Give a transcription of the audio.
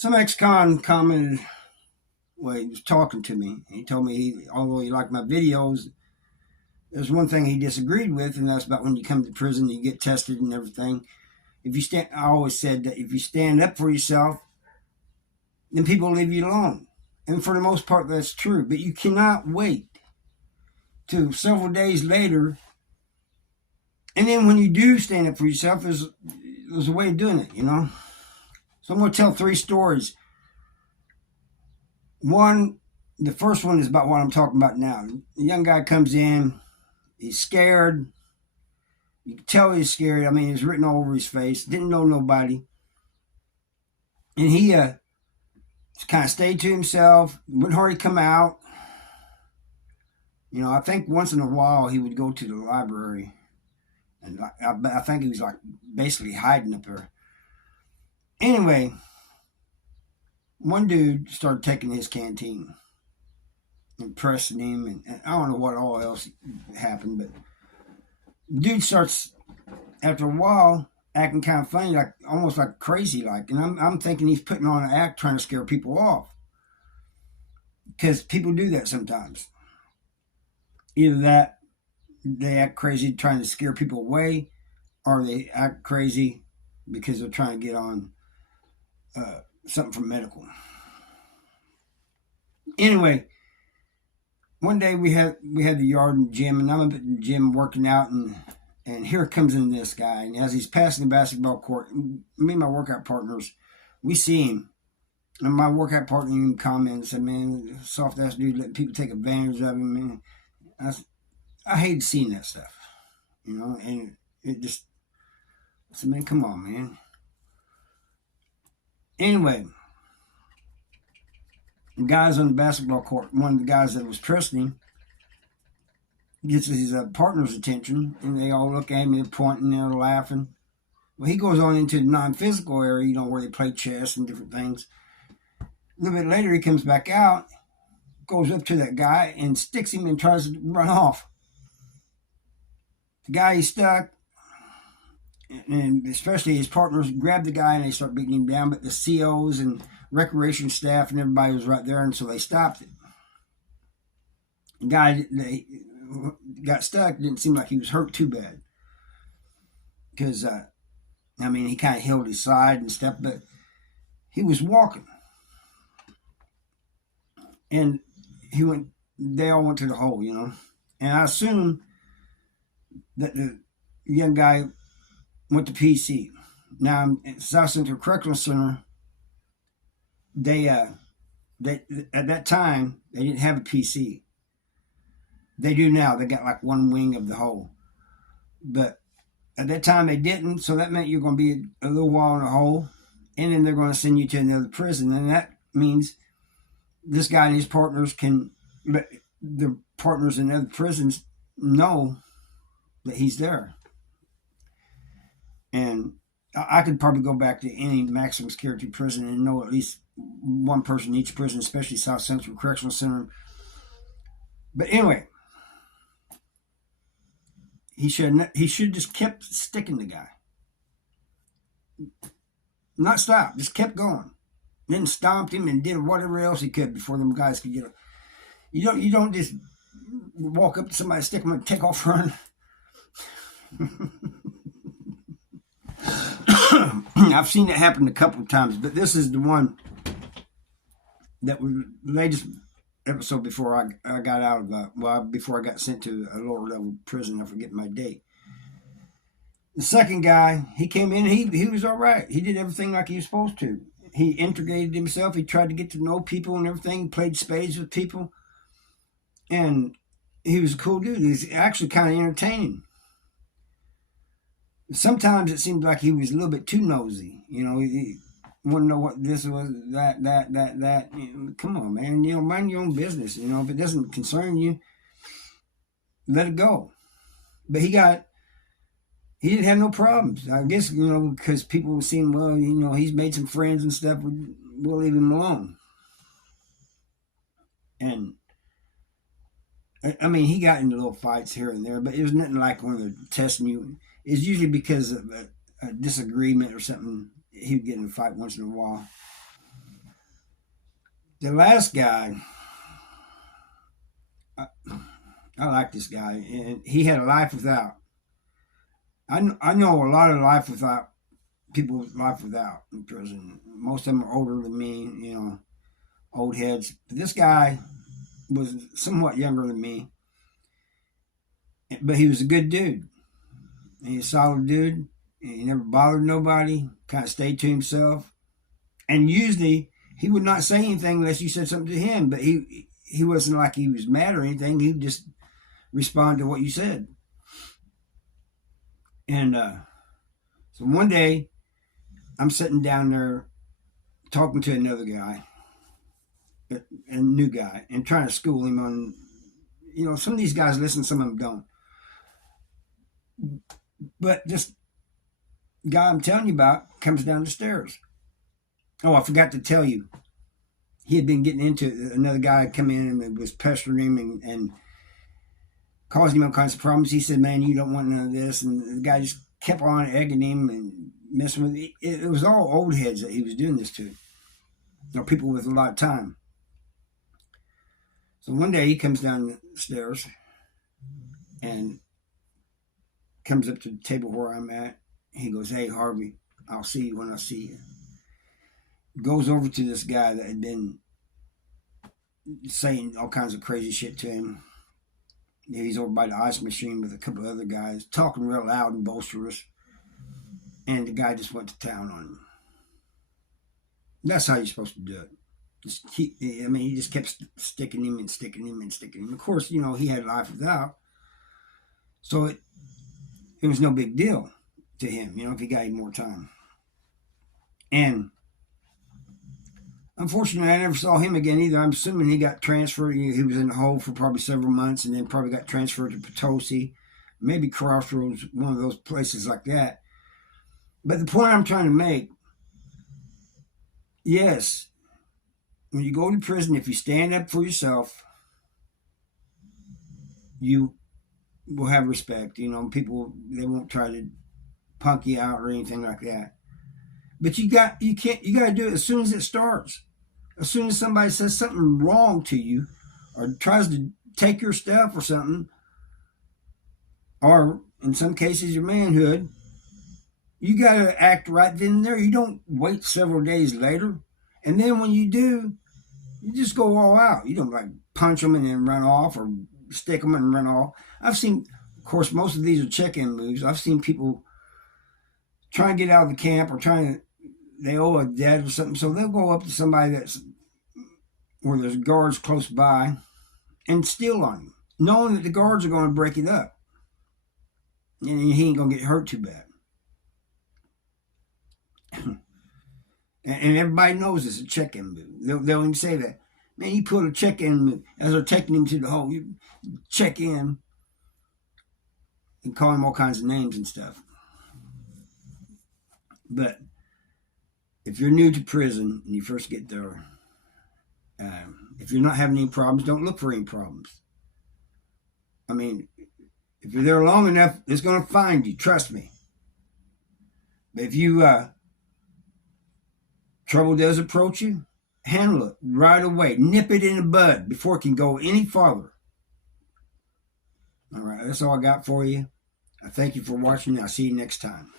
Some ex-con commented, well, he was talking to me. He told me, although he liked my videos, there's one thing he disagreed with, and that's about when you come to prison, you get tested and everything. I always said that if you stand up for yourself, then people leave you alone. And for the most part, that's true. But you cannot wait till several days later. And then when you do stand up for yourself, there's a way of doing it, So I'm going to tell 3 stories. The first one is about what I'm talking about now. The young guy comes in. He's scared. You can tell he's scared. I mean, it's written all over his face. Didn't know nobody. And he kind of stayed to himself. Wouldn't hardly come out. I think once in a while he would go to the library. And I think he was like basically hiding up there. Anyway, one dude started taking his canteen and pressing him. And I don't know what all else happened, but the dude starts, after a while, acting kind of funny, like almost like crazy, like. And I'm thinking he's putting on an act trying to scare people off, because people do that sometimes. Either that they act crazy trying to scare people away, or they act crazy because they're trying to get on something from medical. Anyway, one day we had the yard and gym, and I'm up at the gym working out, and here comes in this guy. And as he's passing the basketball court, me and my workout partners, we see him. And my workout partner even commented and said, "Man, soft ass dude letting people take advantage of him." Man, I hate seeing that stuff, and it just, I said, "Man, come on, man." Anyway, the guys on the basketball court, one of the guys that was trusting him, gets his partner's attention, and they all look at him and pointing, they're laughing. Well, he goes on into the non-physical area, where they play chess and different things. A little bit later, he comes back out, goes up to that guy and sticks him and tries to run off. The guy, he's stuck, and especially his partners grab the guy and they start beating him down, but the COs and recreation staff and everybody was right there, and so they stopped it. The guy they got stuck. Didn't seem like he was hurt too bad, because he kind of held his side and stuff, but he was walking, and they all went to the hole, and I assume that the young guy went to PC. Now, in South Central Correctional Center, they at that time they didn't have a PC. They do now. They got like one wing of the hole, but at that time they didn't. So that meant you're going to be a little while in a hole, and then they're going to send you to another prison, and that means this guy and his partners but the partners in other prisons know that he's there. And I could probably go back to any maximum security prison and know at least one person in each prison, especially South Central Correctional Center. But anyway, he should just kept sticking the guy. Not stopped, just kept going. Then stomped him and did whatever else he could before them guys could get him. You don't just walk up to somebody, stick them, and take off running. I've seen it happen a couple of times, but this is the one that was the latest episode before I got out of before I got sent to a lower level prison. I forget my date. The second guy, he came in, he was all right. He did everything like he was supposed to. He integrated himself. He tried to get to know people and everything. Played spades with people, and he was a cool dude. He's actually kind of entertaining. Sometimes it seemed like he was a little bit too nosy. He want to know what this was, that. Come on, man. Mind your own business. If it doesn't concern you, let it go. But he didn't have no problems. I guess, because people were seeing, well, he's made some friends and stuff. We'll leave him alone. And he got into little fights here and there, but it was nothing like when they're testing you. It's usually because of a disagreement or something. He would get in a fight once in a while. The last guy, I, I like this guy, and he had a life without. I know a lot of life without people with life without in prison. Most of them are older than me, old heads. But this guy was somewhat younger than me, but he was a good dude. And he's a solid dude. And he never bothered nobody. Kind of stayed to himself. And usually he would not say anything unless you said something to him. But he wasn't like he was mad or anything. He would just respond to what you said. And so one day I'm sitting down there talking to another guy, a new guy, and trying to school him on, some of these guys listen, some of them don't. But this guy I'm telling you about comes down the stairs. Oh, I forgot to tell you. He had been getting into another guy come in and was pestering him and causing him all kinds of problems. He said, "Man, you don't want none of this." And the guy just kept on egging him and messing with him. It was all old heads that he was doing this to. People with a lot of time. So one day he comes down the stairs and comes up to the table where I'm at. He goes, "Hey, Harvey, I'll see you when I see you." Goes over to this guy that had been saying all kinds of crazy shit to him. He's over by the ice machine with a couple of other guys, talking real loud and boisterous. And the guy just went to town on him. That's how you're supposed to do it. He just kept sticking him and sticking him and sticking him. Of course, he had life without. So it was no big deal to him, if he got any more time. And unfortunately, I never saw him again either. I'm assuming he got transferred. He was in the hole for probably several months and then probably got transferred to Potosi, maybe Crossroads, one of those places like that. But the point I'm trying to make, yes, when you go to prison, if you stand up for yourself, you will have respect. People, they won't try to punk you out or anything like that. But you got to do it as soon as it starts. As soon as somebody says something wrong to you or tries to take your stuff or something, or in some cases your manhood, you got to act right then and there. You don't wait several days later. And then when you do, you just go all out. You don't like punch them and then run off or stick them and run off. I've seen, of course, most of these are check-in moves. I've seen people try and get out of the camp or they owe a debt or something. So they'll go up to somebody where there's guards close by and steal on him, knowing that the guards are going to break it up. And he ain't going to get hurt too bad. And everybody knows it's a check-in move. They'll even say that. Man, you put a check-in move. As they're taking him to the hole, you check in and call him all kinds of names and stuff. But if you're new to prison and you first get there, if you're not having any problems, don't look for any problems. If you're there long enough, it's going to find you. Trust me. But if you trouble does approach you, handle it right away. Nip it in the bud before it can go any farther. All right, that's all I got for you. I thank you for watching. I'll see you next time.